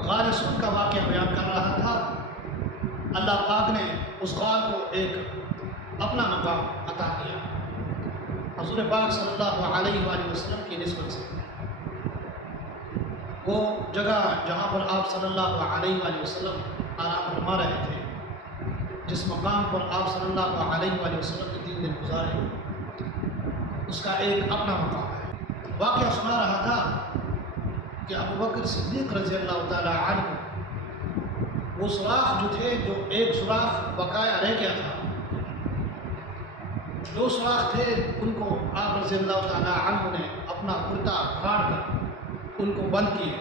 غار سود کا واقعہ بیان کر رہا تھا، اللہ پاک نے اس غار کو ایک اپنا مقام عطا کیا حضور پاک صلی اللہ علیہ وآلہ وسلم کی نسبت سے۔ وہ جگہ جہاں پر آپ صلی اللہ علیہ وآلہ وسلم آرام فرما رہے تھے، جس مقام پر آپ صلی اللہ علیہ وآلہ وسلم نے 3 دن گزارے، اس کا ایک اپنا مقام ہے۔ واقعہ سنا رہا تھا کہ ابو بکر صدیق رضی اللہ تعالی عنہ وہ سوراخ جو تھے، جو ایک سوراخ بقایا رہ گیا تھا، 2 سوراخ تھے، ان کو آپ رضی اللہ تعالی عنہ نے اپنا کرتا پھاڑ کر ان کو بند کیے۔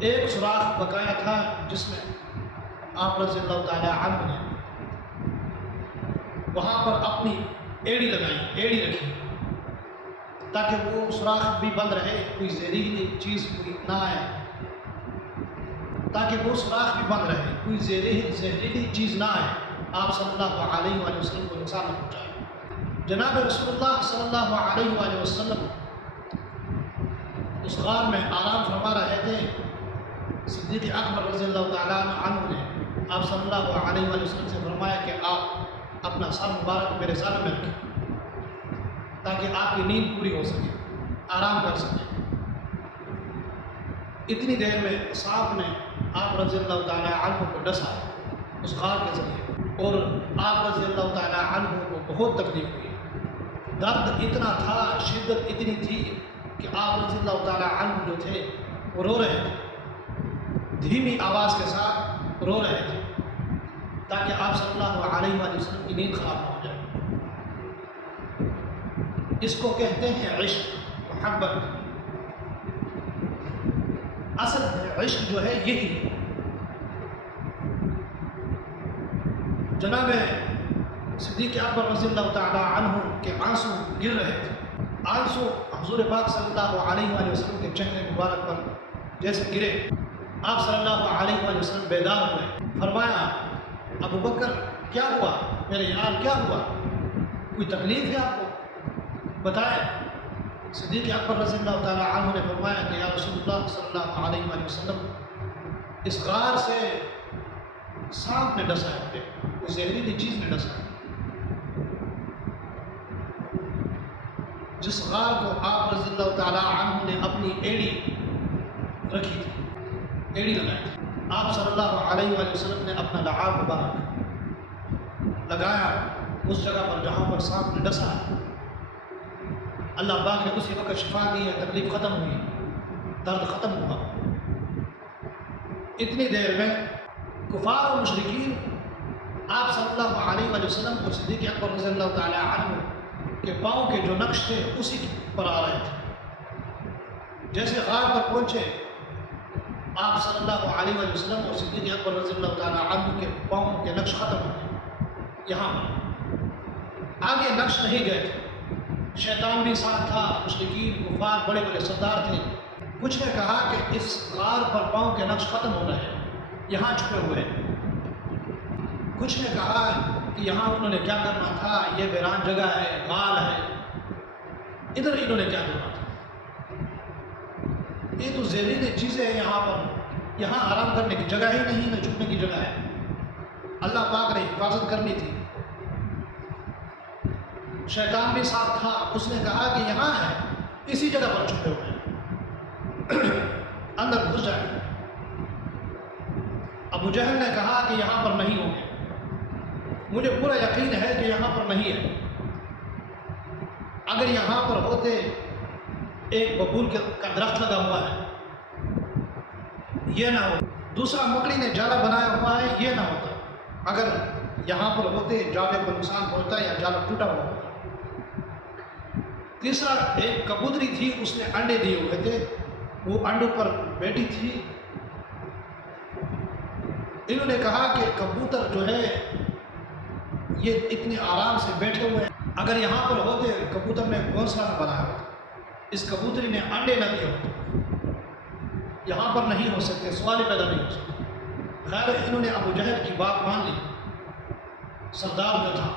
ایک سوراخ بقایا تھا جس میں آپ رضی اللہ تعالی عنہ نے وہاں پر اپنی ایڑی لگائی، ایڑی رکھی تاکہ وہ سوراخ بھی بند رہے، کوئی زہریلی چیز کوئی نہ آئے، تاکہ وہ سوراخ بھی بند رہے، کوئی زہریلی چیز نہ آئے، آپ صلی اللہ علیہ وآلہ وسلم کو نقصان نہ پہنچائے۔ جناب رسول اللہ صلی اللہ علیہ وآلہ وسلم اس غار میں آرام فرما رہے تھے۔ صدیق اکبر رضی اللہ تعالیٰ عنہ نے آپ صلی اللہ علیہ وآلہ وسلم سے فرمایا کہ آپ اپنا سر مبارک میرے سر میں رکھیں تاکہ آپ کی نیند پوری ہو سکے، آرام کر سکیں۔ اتنی دیر میں سانپ نے آپ رضی اللہ تعالیٰ عنہ کو ڈسا اس غار کے ذریعے، اور آپ رضی اللہ تعالیٰ عنہ کو بہت تکلیف ہوئی، درد اتنا تھا، شدت اتنی تھی کہ آپ رضی اللہ تعالیٰ عنہ جو تھے وہ رو رہے تھے، دھیمی آواز کے ساتھ رو رہے تھے تاکہ آپ صلی اللہ علیہ وآلہ وسلم کی نیند خراب نہ ہو جائے۔ اس کو کہتے ہیں عشق، محبت۔ اصل عشق جو ہے یہی ہے۔ جناب صدیق اکبر رضی اللہ تعالیٰ عنہ کے آنسو گر رہے تھے، آنسو حضور پاک صلی اللہ علیہ وآلہ وسلم کے چہرے مبارک پر جیسے گرے۔ آپ صلی اللہ علیہ وآلہ وسلم بیدار ہوئے، فرمایا ابو بکر کیا ہوا میرے یار، کیا ہوا، کوئی تکلیف ہے آپ کو، بتائیں۔ صدیق اکبر رضی اللہ تعالیٰ عنہ نے فرمایا کہ یا رسول اللہ صلی اللہ علیہ وآلہ وسلم، اس غار سے سانپ نے ڈسا ہے، کوئی زہریلی چیز نے ڈسا ہے۔ جس غار کو آپ رضی اللہ تعالیٰ عنہ نے اپنی ایڑی رکھی تھی، ایڑی لگائی تھی، آپ صلی اللہ علیہ وآلہ وسلم نے اپنا لعاب مبارک لگایا اس جگہ پر جہاں پر سانپ نے ڈسا ہے۔ اللہ پاک نے اسی وقت شفا دی ہے، تکلیف ختم ہوئی، درد ختم ہوا۔ اتنی دیر میں کفار و مشرکین آپ صلی اللہ علیہ وآلہ وسلم اور صدیق اکبر رضی اللہ تعالیٰ عنہ کے پاؤں کے جو نقش تھے اسی پر آ رہے تھے۔ جیسے غار پر پہنچے، آپ صلی اللہ علیہ وآلہ وسلم اور صدیق اکبر رضی اللہ تعالیٰ عنہ کے پاؤں کے نقش ختم ہو گئے، یہاں آگے نقش نہیں گئے تھے۔ شیطان بھی ساتھ تھا، مشرکین کفار بڑے بڑے سردار تھے۔ کچھ نے کہا کہ اس غار پر پاؤں کے نقش ختم ہو رہے ہیں، یہاں چھپے ہوئے ہیں۔ کچھ نے کہا کہ یہاں انہوں نے کیا کرنا تھا، یہ ویران جگہ ہے، غار ہے، ادھر انہوں نے کیا کرنا تھا، یہ تو زہریلی چیزیں ہیں یہاں پر، یہاں آرام کرنے کی جگہ ہی نہیں ہے، چھپنے کی جگہ ہے۔ اللہ پاک نے حفاظت کرنی تھی۔ شیطان بھی ساتھ تھا، اس نے کہا کہ یہاں ہے، اسی جگہ پر چھپے ہوئے ہیں، اندر گھس جائیں۔ ابو جہل نے کہا کہ یہاں پر نہیں ہوں گے، مجھے پورا یقین ہے کہ یہاں پر نہیں ہے، اگر یہاں پر ہوتے، ایک ببول کا درخت لگا ہوا ہے، یہ نہ ہو، دوسرا مکڑی نے جالا بنایا ہوا ہے، یہ نہ ہوتا، اگر یہاں پر ہوتے جالے کو نقصان پہنچتا یا جالا ٹوٹا ہوا ہوتا۔ تیسرا ایک کبوتری تھی، اس نے انڈے دیے ہوئے تھے، وہ انڈوں پر بیٹھی تھی۔ انہوں نے کہا کہ کبوتر جو ہے یہ اتنے آرام سے بیٹھے ہوئے ہیں، اگر یہاں پر ہوتے کبوتر نے گھونسلہ نہ بنایا ہوتا، اس کبوتری نے انڈے نہ دیے ہوتے، یہاں پر نہیں ہو سکتے، سوال پیدا نہیں ہو سکتے۔ خیر انہوں نے ابو جہل کی بات مان لی۔ سردار جو تھا،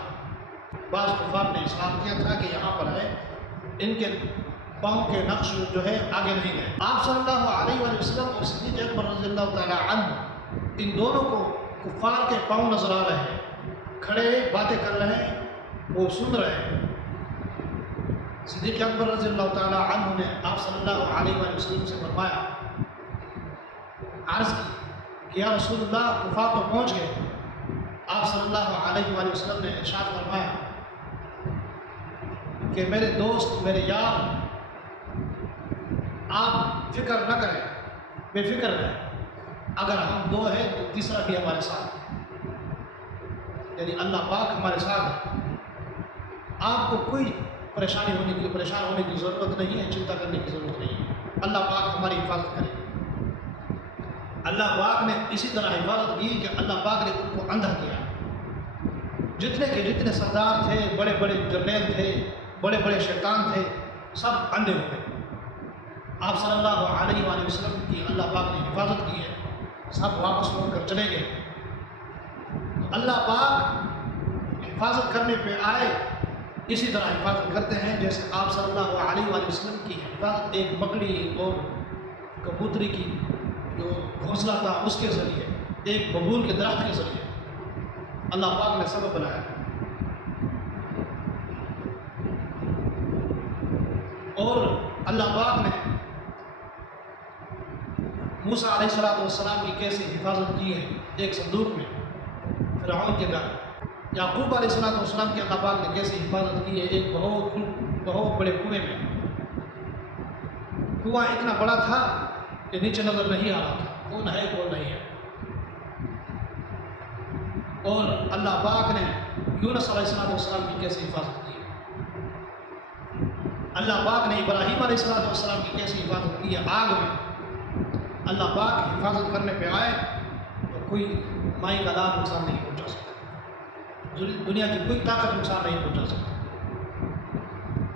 بعض کفار نے اصرار کیا تھا کہ یہاں پر ہے، ان کے پاؤں کے نقش جو ہے آگے نہیں گئے۔ آپ صلی اللہ علیہ وآلہ وسلم اور صدیق اکبر رضی اللہ تعالیٰ عنہ ان دونوں کو کفار کے پاؤں نظر آ رہے ہیں، کھڑے باتیں کر رہے ہیں، وہ سن رہے ہیں۔ صدیق اکبر رضی اللہ تعالیٰ عنہ نے آپ صلی اللہ علیہ وآلہ وسلم سے فرمایا، عرض کی کہ یا رسول اللہ کفار تو پہنچ گئے۔ آپ صلی اللہ علیہ وآلہ وسلم نے ارشاد فرمایا کہ میرے دوست، میرے یار، آپ فکر نہ کریں، بے فکر رہیں، اگر ہم دو ہیں تو تیسرا بھی ہمارے ساتھ ہے، یعنی اللہ پاک ہمارے ساتھ ہے۔ آپ کو کوئی پریشان ہونے کی ضرورت نہیں ہے، چنتا کرنے کی ضرورت نہیں ہے، اللہ پاک ہماری حفاظت کرے۔ اللہ پاک نے اسی طرح حفاظت کی کہ اللہ پاک نے ان کو اندھا کیا۔ جتنے سردار تھے، بڑے بڑے جرنیل تھے، بڑے بڑے شیطان تھے، سب اندھے ہو گئے۔ آپ صلی اللہ علیہ وآلہ وسلم کی اللہ پاک نے حفاظت کی ہے، سب واپس مڑ کر چلے گئے۔ اللہ پاک حفاظت کرنے پہ آئے، اسی طرح حفاظت کرتے ہیں جیسے آپ صلی اللہ علیہ وآلہ وسلم کی حفاظت ایک بکری اور کبوتری کی جو گھونسلہ تھا اس کے ذریعے، ایک ببول کے درخت کے ذریعے اللہ پاک نے سبب بنایا۔ اور اللہ پاک نے موسیٰ علیہ السلام کی کیسے حفاظت کی ہے، ایک صندوق میں فرعون کے گھر۔ یعقوب علیہ السلام کی اللہ پاک نے کیسے حفاظت کی ہے، ایک بہت بڑے کنویں میں۔ کنواں اتنا بڑا تھا کہ نیچے نظر نہیں آ رہا تھا کون ہے کون نہیں ہے۔ اور اللہ پاک نے یونس علیہ السلام کی کیسے حفاظت کی ہے۔ اللہ پاک نے ابراہیم علیہ السلام کی کیسے حفاظت کی ہے آگ میں۔ اللہ پاک حفاظت کرنے پہ آئے تو کوئی مائی کا دار نقصان نہیں پہنچا سکتا، دنیا کی کوئی طاقت نقصان نہیں پہنچا سکتا۔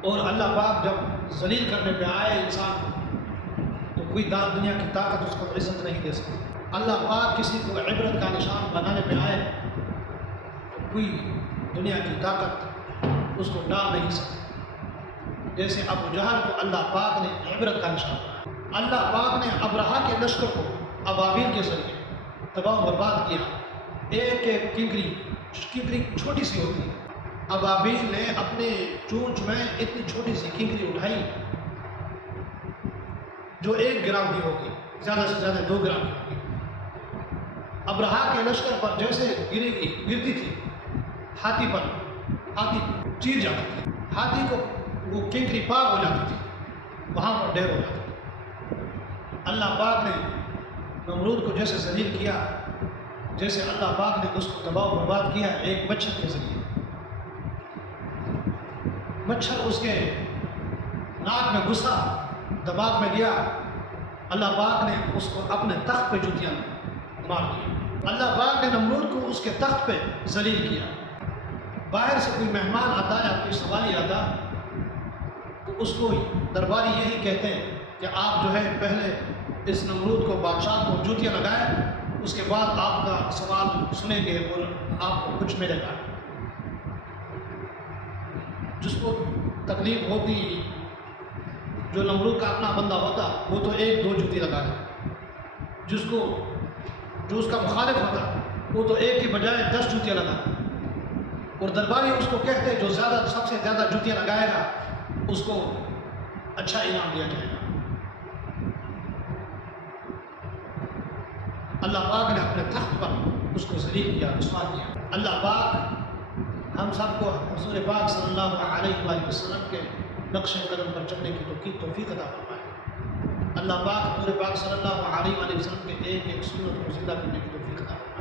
اور اللہ پاک جب ذلیل کرنے پہ آئے انسان کو تو کوئی دنیا کی طاقت اس کو عزت نہیں دے سکتی۔ اللہ پاک کسی کو عبرت کا نشان بنانے پہ آئے تو کوئی دنیا کی طاقت اس کو ڈال نہیں سکتی۔ جیسے ابو جہل کو اللہ پاک نے عبرت کا نشان بنایا۔ اللہ پاک نے ابرہا کے لشکر کو ابابیل کے ذریعے تباہ و برباد کیا۔ ایک ایک کنکری چھوٹی سی ہوتی ہے، ابابیل نے اپنے چونچ میں اتنی چھوٹی سی کنکری اٹھائی جو 1 گرام کی ہوگی، زیادہ سے زیادہ 2 گرام کی ہوگی۔ ابرہا کے لشکر پر جیسے گرتی تھی، ہاتھی چیر جاتی تھی، ہاتھی کو وہ کنکری پار ہو جاتی تھی، وہاں پر ڈھیر ہو جاتی تھی۔ اللہ پاک نے نمرود کو جیسے ذلیل کیا، جیسے اللہ پاک نے اس کو تباہ و برباد کیا ایک مچھر کے ذریعے۔ مچھر اس کے ناک میں گھسا، دماغ میں گیا، اللہ پاک نے اس کو اپنے تخت پہ جوتیاں مار دی۔ اللہ پاک نے نمرود کو اس کے تخت پہ ذلیل کیا۔ باہر سے کوئی مہمان آتا ہے، کوئی سوالی آتا تو اس کو درباری یہی کہتے ہیں کہ آپ جو ہے پہلے اس نمرود کو، بادشاہ کو جوتیاں لگائیں، اس کے بعد آپ کا سوال سنیں گے اور آپ کو کچھ ملے گا۔ جس کو تکلیف ہوتی، جو نمرود کا اپنا بندہ ہوتا وہ تو 1-2 جوتی لگائے، جو اس کا مخالف ہوتا وہ تو 1 کی بجائے 10 جوتیاں لگاتا۔ اور درباری اس کو کہتے جو سب سے زیادہ جوتیاں لگائے گا اس کو اچھا انعام دیا جائے گا۔ اللہ پاک نے اپنے تخت پر اس کو ذلیل کیا، رسوا کیا۔ اللہ پاک ہم سب کو حضور پاک صلی اللہ علیہ وآلہ وسلم کے نقش قدم پر چلنے کی توفیق عطا فرمائے۔ اللہ پاک حضور پاک صلی اللہ علیہ وآلہ وسلم کے ایک ایک سنت کو زندہ کرنے کی توفیق عطا فرمائے۔